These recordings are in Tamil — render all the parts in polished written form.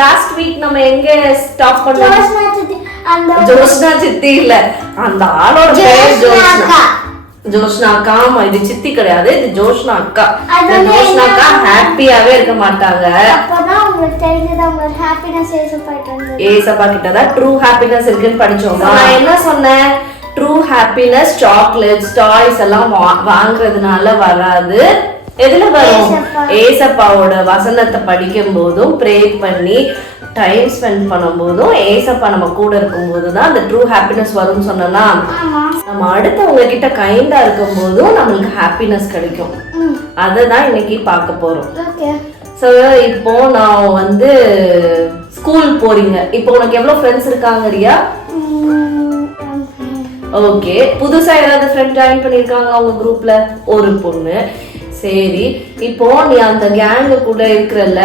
லாஸ்ட் வீக் நம்ம எங்க ஸ்டாப் பண்ணோம்? ஜோஷ்னா சித்தி இல்ல, அந்த ஆளோட பேர் ஜோஷ்னா. ஜோஷ்னா அக்கா. இது சித்தி கிடையாது, இது ஜோஷ்னா அக்கா. ஜோஷ்னா அக்கா ஹாப்பியாவே இருக்க மாட்டாங்க. ஏசப்பா கிட்டதான் ட்ரூ ஹாப்பினஸ் இருக்குன்னு படிச்சோம். நான் என்ன சொன்னேன்? ட்ரூ ஹாப்பினஸ் சாக்லேட்ஸ் டாய்ஸ் எல்லாம் வாங்குறதுனால வராது. எதுல வரும்? ஏசப்பாவோட வசனத்தை படிக்கும் போதும் ப்ரே பண்ணி டைம் ஸ்பெண்ட் பண்ணும் போதும் ஏசப்பா நம்ம கூட இருக்கும் போதுதான் அந்த ட்ரூ ஹாப்பினஸ் வரும்னு சொன்னா, நம்ம அடுத்தவங்க கிட்ட கைண்டா இருக்கும் போதும் நம்மளுக்கு ஹாப்பினஸ் கிடைக்கும். அததான் இன்னைக்கு பார்க்க போறோம். ஸோ இப்போ நான் வந்து ஸ்கூல் போறீங்க. இப்போ உனக்கு எவ்வளவு ஃப்ரெண்ட்ஸ் இருக்காங்க ரியா? ஓகே. புதுசா யாராவது ஃப்ரெண்ட் ஜாயின் பண்ணிருக்காங்க அவங்க குரூப்ல? ஒரு பொண்ணு. சரி, இப்போ நீ அந்த கேங்கு கூட இருக்கிறல்ல,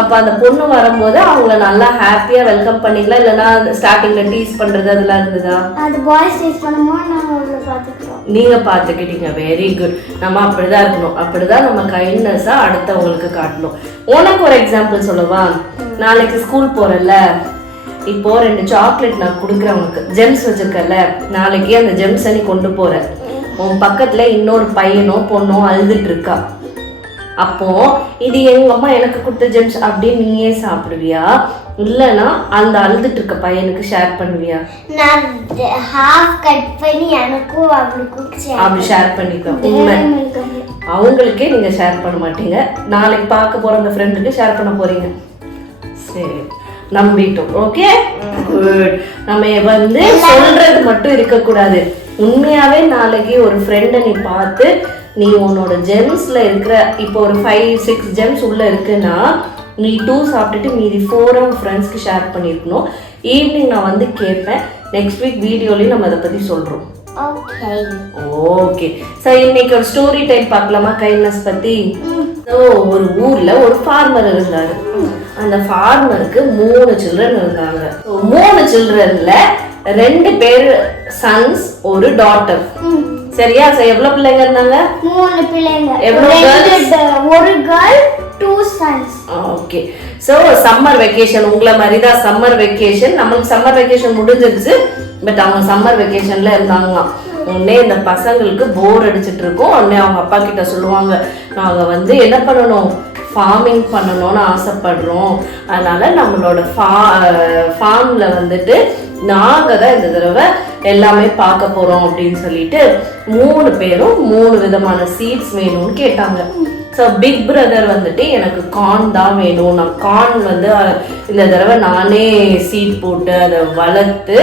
அப்ப அந்த பொண்ணு வரும்போது அவங்கள நல்லா ஹாப்பியா வெல்கம் பண்ணீங்களா, இல்லனா ஸ்டார்டிங்ல டீஸ் பண்றது அதெல்லாம் இருந்ததா? அது பாய்ஸ் டீஸ் பண்ணும்போது நாங்க அவங்கள பாத்துக்கிறோம். நீங்க பாத்துக்கிட்டீங்க. Very good. நம்ம அப்படிதான் இருக்கணும். அப்படிதான் நம்ம கைண்ட்னஸா அடுத்தவங்களுக்கு காட்டணும். உனக்கு ஒரு எக்ஸாம்பிள் சொல்லவா? நாளைக்கு ஸ்கூல் போறல, இப்போ 2 சாக்லேட் நான் கொடுக்குறேன் உனக்கு. ஜெம்ஸ் வச்சிருக்கல, நாளைக்கு அந்த ஜெம்ஸை நீ கொண்டு போற. உன் பக்கத்துல இன்னொரு பையனோ பொண்ணோ அழுதுட்டு இருக்கா. அப்போ இது எங்க அம்மா எனக்கு கொடுத்த ஜெம்ஸ் அப்படின்னு நீயே சாப்பிடுவியா, இல்லனா அந்த அழுதுட்டு இருக்க பையனுக்கு ஷேர் பண்ணுவியா? நான் ஹாஃப் கட் பண்ணி எனக்கும் அவளுக்கும் அப்படி ஷேர் பண்ணிக்கோ. உண்மை, அவங்களுக்கே நீங்க ஷேர் பண்ண மாட்டீங்க. நாளைக்கு பார்க்க போற அந்த ஃப்ரெண்டுக்கு ஷேர் பண்ண போறீங்க. சரி, நம்பிட்டோம். Okay, good. நம்ம வந்து சொல்றது மட்டும் இருக்க கூடாது. உண்மையாவே நாளைக்கு ஒரு ஃப்ரெண்டை நீ பார்த்து நீ உன்னோட ஜெம்ஸ்ல இருக்கிற இப்போ ஒரு 5-6 ஜெம்ஸ் உள்ள இருக்குன்னா நீ 2 சாப்பிட்டுட்டு மீதி 4 ஃப்ரெண்ட்ஸ்க்கு ஷேர் பண்ணிருக்கணும். ஈவினிங் நான் வந்து கேட்பேன். நெக்ஸ்ட் வீக் வீடியோலயும் நம்ம அதை பத்தி சொல்றோம். ஓகே. சோ இன்னைக்கு ஒரு ஸ்டோரி டைம் பார்க்கலாமா கைண்ட்னஸ் பத்தி? ஒரு ஊர்ல ஒரு ஃபார்மர் இருந்தாரு. அந்த ஃபார்மருக்கு 3 சில்ட்ரன் இருந்தாங்க. 3 சில்ட்ரன்ல 2 பேர் சன்ஸ், ஒரு டாட்டர். சரியா? சோ எவ்வளவு பிள்ளைங்க இருந்தாங்க? 3 பிள்ளைங்க. எவ்வளவு கேர்ள்ஸ்? ஒரு girl, 2 sons. Okay. So summer vacation உங்கள மாதிரி தான். சம்மர் வெக்கேஷன், நமக்கு சம்மர் வெக்கேஷன் முடிஞ்சிருச்சு. பட் அவங்க சம்மர் வெக்கேஷன்ல இருந்தாங்களாம். உடனே இந்த பசங்களுக்கு போர் அடிச்சிட்டு இருக்கோம். உடனே அவங்க அப்பா கிட்ட சொல்லுவாங்க, நாங்க வந்து என்ன பண்ணணும், ஃபார்மிங் பண்ணணும்னு ஆசைப்படுறோம். அதனால நம்மளோட ஃபார்ம்ல வந்துட்டு நாங்க தான் இந்த தடவை எல்லாமே பார்க்க போறோம் அப்படின்னு சொல்லிட்டு 3 பேரும் 3 விதமான சீட்ஸ் வேணும்னு கேட்டாங்க. ஸோ பிக் பிரதர் வந்துட்டு எனக்கு கார்ன் தான் வேணும், நான் கார்ன் வந்து இந்த தடவை நானே சீட் போட்டு அதை வளர்த்து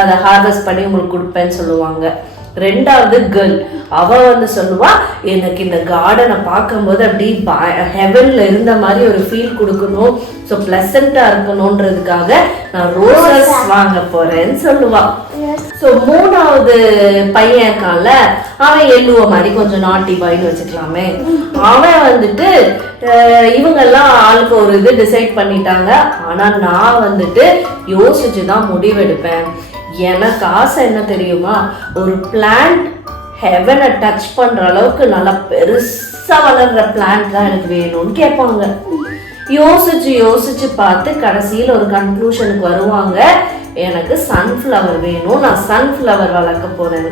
அதை ஹார்வெஸ்ட் பண்ணி உங்களுக்கு கொடுப்பேன்னு சொல்லுவாங்க. 2வது கேர்ள், அவ வந்து சொல்லுவா, எனக்கு இந்த கார்டனை பார்க்கும்போது அப்படி ஹெவன்ல இருந்த மாதிரி ஒரு ஃபீல் கொடுக்கணும், ஸோ பிளசண்டா இருக்கணும்ன்றதுக்காக நான் ரோசஸ் வாங்க போறேன்னு சொல்லுவா. ஸோ 3வது பையன் இருக்கான்ல, அவன் எள்ளுவ மாதிரி கொஞ்சம் நாட்டி பாய்னு வச்சுக்கலாமே. அவன் வந்துட்டு இவங்கெல்லாம் ஆளுக்கு ஒரு இது டிசைட் பண்ணிட்டாங்க. ஆனா நான் வந்துட்டு யோசிச்சுதான் முடிவெடுப்பேன். எனக்கு ஆசை என்ன தெரியுமா, ஒரு பிளான்ட் ஹெவனை டச் பண்ற அளவுக்கு நல்லா பெருசா வளர்ற பிளான்ட் தான் எனக்கு வேணும்னு கேட்பாங்க. யோசிச்சு யோசிச்சு பார்த்து கடைசியில் ஒரு கன்க்ளூஷனுக்கு வருவாங்க, எனக்கு சன்ஃப்ளவர் வேணும், நான் சன்ஃப்ளவர் வளர்க்க போறேன்.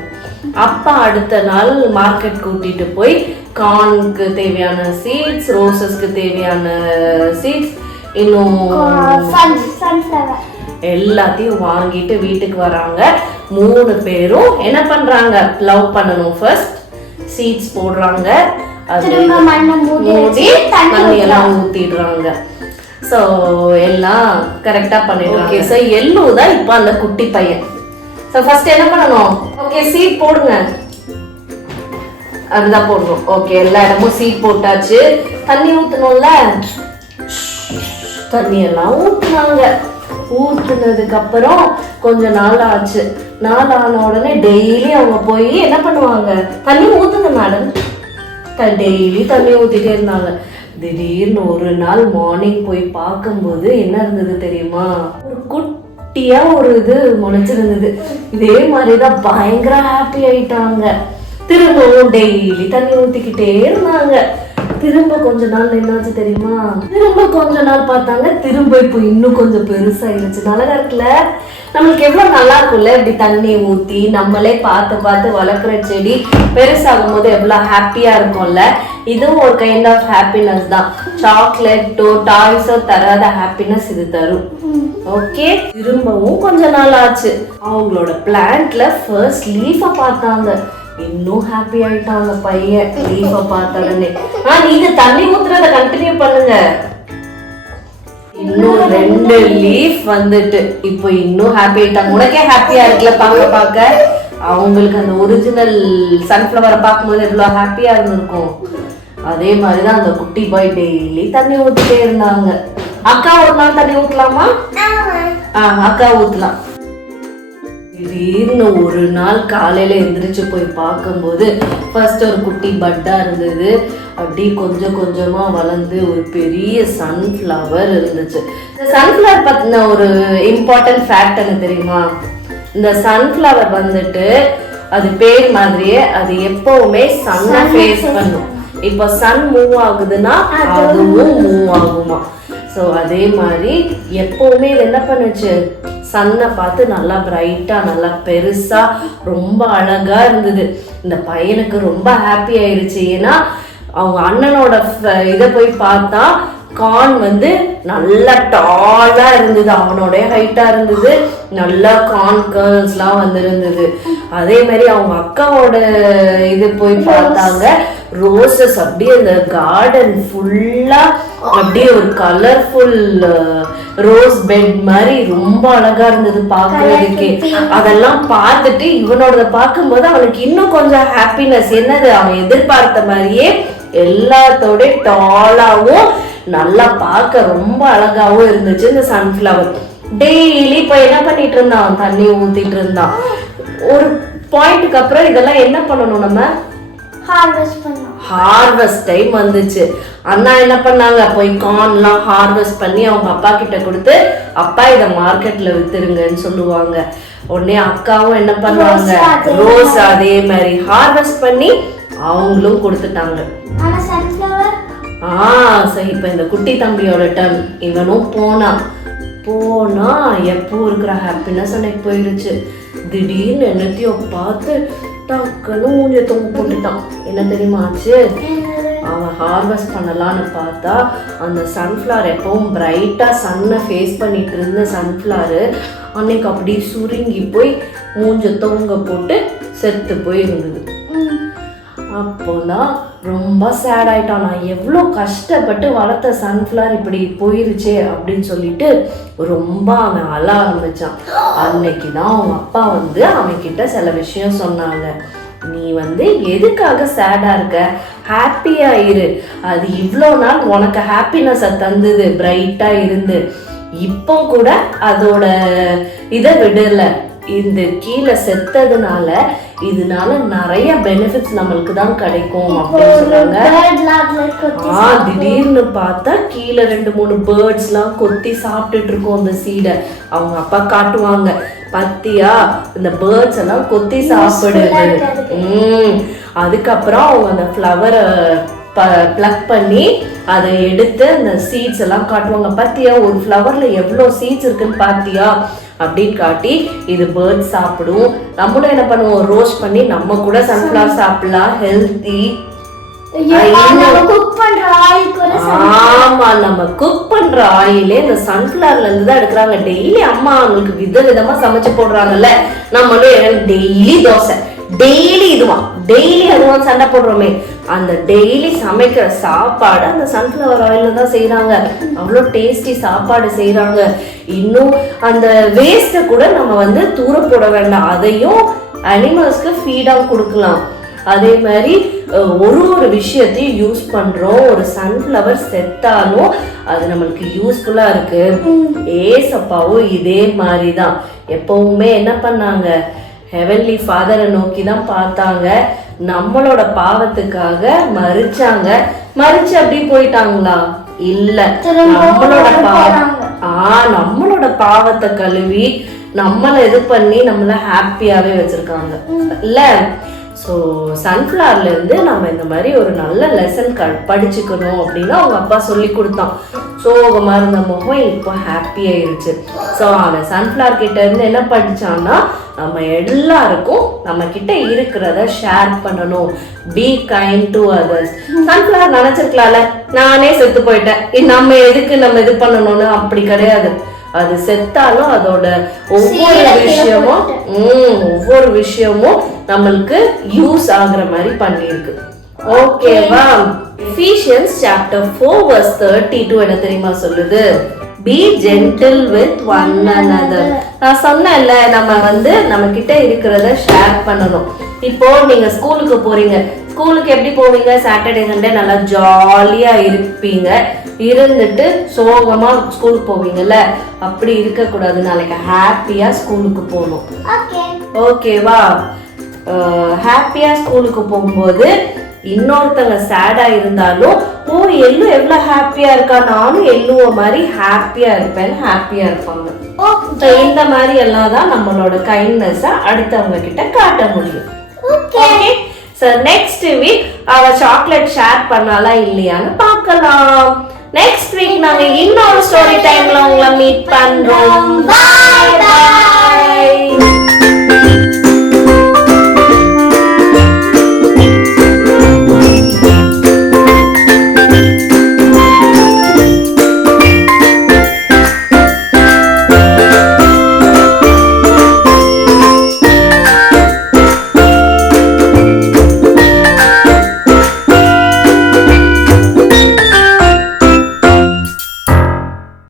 அப்பா அடுத்த நாள் மார்க்கெட் கூட்டிட்டு போய் கார்னுக்கு தேவையான சீட்ஸ், ரோசஸ்க்கு தேவையான சீட்ஸ், இன்னும் எல்லாத்தையும் வாங்கிட்டு வீட்டுக்கு வராங்க. 3 பேரும் என்ன பண்றாங்க, லவ் பண்ணணும். ஃபர்ஸ்ட் சீட்ஸ் போடுறாங்க, அது மூடி தண்ணி எல்லாம் ஊத்திடுறாங்க. ஸோ எல்லாம் கரெக்டா பண்ணிடுறாங்க. ஸோ எள்ளு தான் இப்போ அந்த குட்டி பையன். ஸோ ஃபர்ஸ்ட் என்ன பண்ணணும், ஓகே சீட் போடுங்க, அதுதான் போடணும். ஓகே, எல்லா இடமும் சீட் போட்டாச்சு. தண்ணி ஊத்தணும்ல, தண்ணி எல்லாம் ஊத்துனாங்க. ஊத்துனதுக்கு அப்புறம் கொஞ்ச நாள் ஆச்சு. நாள் ஆன உடனே டெய்லி அவங்க போய் என்ன பண்ணுவாங்க, தண்ணி ஊத்துங்க மேடம், டெய்லி தண்ணி ஊத்திட்டே இருந்தாங்க. திடீர்னு ஒரு நாள் மார்னிங் போய் பார்க்கும்போது என்ன இருந்தது தெரியுமா, ஒரு குட்டியா ஒரு இது முளைச்சிருந்தது. இதே மாதிரிதான் பயங்கர ஹாப்பி ஆயிட்டாங்க. திரும்பவும் டெய்லி தண்ணி ஊத்திக்கிட்டே இருந்தாங்க. திரும்ப கொஞ்ச நாள் என்னாச்சு தெரியுமா? திரும்ப கொஞ்ச நாள் பார்த்தாங்க, திரும்ப இப்போ இன்னும் கொஞ்சம் பெருசாயிருச்சு. நல்லா இருக்குல்ல? நம்மளுக்கு எவ்வளவு நல்லா இருக்கும்ல இப்படி தண்ணி ஊத்தி நம்மளே பார்த்து பார்த்து வளர்க்குற செடி பெருசாகும் போது எவ்வளவு ஹாப்பியா இருக்கும்ல. இதுவும் ஒரு கைண்ட் ஆஃப் ஹாப்பினஸ் தான். சாக்லேட்டோ டாய்ஸோ தராத ஹாப்பினஸ் இது தரும். ஓகே, திரும்பவும் கொஞ்ச நாள் ஆச்சு. அவங்களோட பிளான்ட்ல ஃபர்ஸ்ட் லீஃபை பார்த்தாங்க. இன்னும் ஹாப்பி ஆயிட்டாங்க பையன் லீஃபை பார்த்த உடனே. நீங்க தண்ணி ஊத்துறத கண்டினியூ பண்ணுங்க. இன்னும் 2 லீஃப் வந்துட்டு இப்போ இன்னும் ஹாப்பி ஆயிட்டாங்க. உனக்கே ஹாப்பியா இருக்குல்ல பார்க்க. அவங்களுக்கு அந்த ஒரிஜினல் சன்ஃப்ளவரை பார்க்கும்போது எவ்வளவு ஹாப்பியா இருந்திருக்கும். அதே மாதிரிதான் அந்த குட்டி பாய் டெய்லி தண்ணி ஊத்திட்டே இருந்தாங்க. அக்கா ஒரு நாள் தண்ணி ஊத்தலாமா? அக்கா ஊத்தலாம். திடீர்னு ஒரு நாள் காலையில எந்திரிச்சு போய் பார்க்கும்போது ஃபர்ஸ்ட் ஒரு குட்டி பட்டா இருந்தது. அப்படி கொஞ்சம் கொஞ்சமா வளர்ந்து ஒரு பெரிய சன்ஃப்ளவர் இருந்துச்சு. இந்த சன்ஃப்ளவர் பத்தின ஒரு இம்பார்ட்டன்ட் ஃபேக்ட் எனக்கு தெரியுமா? இந்த சன்ஃப்ளவர் வந்துட்டு அது பேர் மாதிரியே அது எப்பவுமே சன்னை ஃபேஸ் பண்ணும். இப்போ சன் மூவ் ஆகுதுன்னா அதுவும் மூவ் ஆகுமா. ஸோ அதே மாதிரி எப்பவுமே இது என்ன பண்ணுச்சு, சன்னை பார்த்து நல்லா பிரைட்டா நல்லா பெருசா ரொம்ப அழகா இருந்தது. இந்த பையனுக்கு ரொம்ப ஹாப்பி ஆயிருச்சு. ஏன்னா அவங்க அண்ணனோட இதை போய் பார்த்தா கார்ன் வந்து நல்லா டாலா இருந்தது, அவனோட ஹைட்டா இருந்தது, நல்லா கார்ன் கேர்ள்ஸ்லாம் வந்துருந்தது. அதே மாதிரி அவங்க அக்காவோட இது போய் பார்த்தாங்க, ரோசஸ் அப்படியே அந்த கார்டன் ஃபுல்லா அப்படியே ஒரு கலர்ஃபுல் ரோஸ் பெட் மாதிரி ரொம்ப அழகா இருந்தது பாக்குறதுக்கே. அதெல்லாம் பார்த்துட்டு இவனோட பார்க்கும்போது அவனுக்கு இன்னும் கொஞ்சம் ஹாப்பினஸ். என்னது, அவன் எதிர்பார்த்த மாதிரியே எல்லாத்தோட டாலாவும் நல்லா பார்க்க ரொம்ப அழகாவும் இருந்துச்சு இந்த சன்ஃப்ளவர். டெய்லி இப்போ என்ன பண்ணிட்டு இருந்தான், தண்ணி ஊத்திட்டு இருந்தான். ஒரு பாயிண்ட்டுக்கு அப்புறம் இதெல்லாம் என்ன பண்ணணும், நம்ம ஹார்வெஸ்ட் டைம் வந்துச்சு. அண்ணா என்ன பண்ணாங்க, போய் கார்ன்லாம் ஹார்வெஸ்ட் பண்ணி அவங்க அப்பா கிட்ட கொடுத்து, அப்பா இதை மார்க்கெட்ல வித்துருங்கன்னு சொல்லுவாங்க. உடனே அக்காவும் என்ன பண்ணுவாங்க, ரோஸ் அதே மாதிரி ஹார்வெஸ்ட் பண்ணி அவங்களும் கொடுத்துட்டாங்க. சரி, இப்ப இந்த குட்டி தம்பியோட டர்ன். இவனும் போனா எப்போ இருக்கிற ஹாப்பினஸ் அன்னைக்கு போயிருச்சு. திடீர்னு என்னத்தையோ பார்த்து டக்குன்னு ஊழிய தொங்க போட்டுட்டான். என்ன தெரியுமா ஆச்சு, அவன் ஹார்வெஸ்ட் பண்ணலான்னு பார்த்தா அந்த சன்ஃப்ளவர் எப்பவும் பிரைட்டா சன்னை ஃபேஸ் பண்ணிட்டு இருந்த சன்ஃப்ளவர் அன்னைக்கு அப்படி சுருங்கி போய் மூஞ்ச தொங்க போட்டு செத்து போய் இருந்தது. அப்போதான் ரொம்ப சேட் ஆயிட்டான். நான் எவ்வளோ கஷ்டப்பட்டு வளர்த்த சன்ஃப்ளவர் இப்படி போயிருச்சே அப்படின்னு சொல்லிட்டு ரொம்ப அவன் அழ ஆரம்பிச்சான். அன்னைக்கு தான் அவங்க அப்பா வந்து அவன் கிட்ட சில விஷயம் சொன்னாங்க. நீ வந்து எதுக்காக சேடா இருக்க, ஹாப்பியா இரு. அது இவ்வளோ நாள் உனக்கு ஹாப்பினஸை தந்தது, பிரைட்டா இருந்து. இப்போ கூட அதோட இதை விடல. இந்த கீழே செத்ததுனால இதனால நிறைய பெனிஃபிட்ஸ் நம்மளுக்கு தான் கிடைக்கும் அப்படின்னு சொன்னாங்க. திடீர்னு பார்த்தா கீழே 2-3 பேர்ட்ஸ் எல்லாம் கொத்தி சாப்பிட்டுட்டு இருக்கோம் அந்த சீடை. அவங்க அப்பா காட்டுவாங்க, பத்தியா இந்த பேர்ட்ஸ் எல்லாம் கொத்தி சாப்பிடுது. அதுக்கப்புறம் அவங்க அந்த ஃப்ளவரை பிளக் பண்ணி அதை எடுத்து அந்த சீட்ஸ் எல்லாம் காட்டுவாங்க. பாத்தியா ஒரு ஃப்ளவர்ல எவ்வளவு சீட்ஸ் இருக்குன்னு பாத்தியா அப்படின்னு காட்டி, இது பேர்ட் சாப்பிடும். நம்மளும் என்ன பண்ணுவோம், ரோஸ்ட் பண்ணி நம்ம கூட சன்ஃப்ளவர் சாப்பிடலாம், ஹெல்த்தி. ஆமா, நம்ம குக் பண்ற ஆயிலே இந்த சன்ஃப்ளவர்ல இருந்து தான் எடுக்கிறாங்க. டெய்லி அம்மா அவங்களுக்கு விதவிதமா சமைச்சு போடுறாங்கல்ல. நம்மளும் டெய்லி தோசை, டெய்லி இதுவான், டெய்லி அதுவான் சண்டை போடுறோமே, அந்த டெய்லி சமைக்கிற சாப்பாடு அந்த சன்ஃப்ளவர் ஆயில தான் செய்யறாங்க. அவ்வளோ டேஸ்டி சாப்பாடு செய்யறாங்க. இன்னும் அந்த வேஸ்ட்டை கூட நம்ம வந்து தூர போட வேண்டாம், அதையும் அனிமல்ஸ்க்கு ஃபீடா கொடுக்கலாம். அதே மாதிரி ஒரு விஷயத்தையும் யூஸ் பண்றோம். ஒரு சன்ஃப்ளவர் செத்தாலும் அது நம்மளுக்கு யூஸ்ஃபுல்லா இருக்கு. ஏசப்பாவும் இதே மாதிரிதான் எப்பவுமே என்ன பண்ணாங்க, ஹெவன்லி ஃபாதரை நோக்கி தான் பார்த்தாங்க. நம்மளோட பாவத்துக்காக மறிச்சாங்க. மறிச்சு அப்படி போயிட்டாங்களா? இல்ல, நம்மளோட பாவத்தை கழுவி நம்மளை இது பண்ணி நம்மள ஹாப்பியாவே வச்சிருக்காங்க இல்ல. ஸோ சன்ஃப்ளவர்லேருந்து நம்ம இந்த மாதிரி ஒரு நல்ல லெசன் படிச்சுக்கணும் அப்படின்னு அவங்க அப்பா சொல்லி கொடுத்தான். சோகமாக இருந்த முகம் இப்போ ஹாப்பி ஆயிடுச்சு. ஸோ அவன் சன்ஃப்ளவர் கிட்ட இருந்து என்ன படிச்சான்னா, நம்ம எல்லாருக்கும் நம்ம கிட்ட இருக்கிறத ஷேர் பண்ணணும், be kind to others. Sunflower நினைச்சிருக்கலாம்ல, நானே செத்து போயிட்டேன், நம்ம எதுக்கு நம்ம இது பண்ணணும்னு. அப்படி கிடையாது. அது செத்தாலும் அதோட ஒவ்வொரு விஷயமும் நம்மளுக்கு யூஸ் ஆகுற மாதிரி பண்ணிருக்கு. ஓகேவா? எஃபீஷியன்ஸ் சாப்டர் 4 verse 32 என்ன தெரியுமா சொல்லுது? Be gentle with one another. நான் சொன்னேன்ல, நம்ம கிட்ட இருக்கிறத ஷேர் பண்ணணும். இப்போ நீங்க ஸ்கூலுக்கு போறீங்க, ஸ்கூலுக்கு எப்படி போவீங்க? சாட்டர்டே சண்டே நல்லா ஜாலியா இருப்பீங்க, இருந்துட்டு சோகமா ஸ்கூலுக்கு போவீங்கல்ல, அப்படி இருக்க கூடாது. நாளைக்கு ஹாப்பியா ஸ்கூலுக்கு போகணும். ஓகேவா? ஹாப்பியா ஸ்கூலுக்கு போகும்போது இன்னொருத்தங்க சேடா இருந்தாலும், ஓ எல்லு எவ்வளவு ஹாப்பியா இருக்கா, நானும் எல்லுவ மாதிரி ஹாப்பியா இருப்பேன், ஹாப்பியா இருப்பாங்க. இந்த மாதிரி எல்லாம் தான் நம்மளோட கைண்ட்னஸ அடுத்தவங்க கிட்ட காட்ட முடியும். ஓகே, சோ நெக்ஸ்ட் வீக் அவ சாக்லேட் ஷேர் பண்ணாலா இல்லையான்னு பார்க்கலாம். நெக்ஸ்ட் வீக் நாங்க இன்னொரு ஸ்டோரி டைம்ல உங்களை மீட் பண்றோம். Bye by.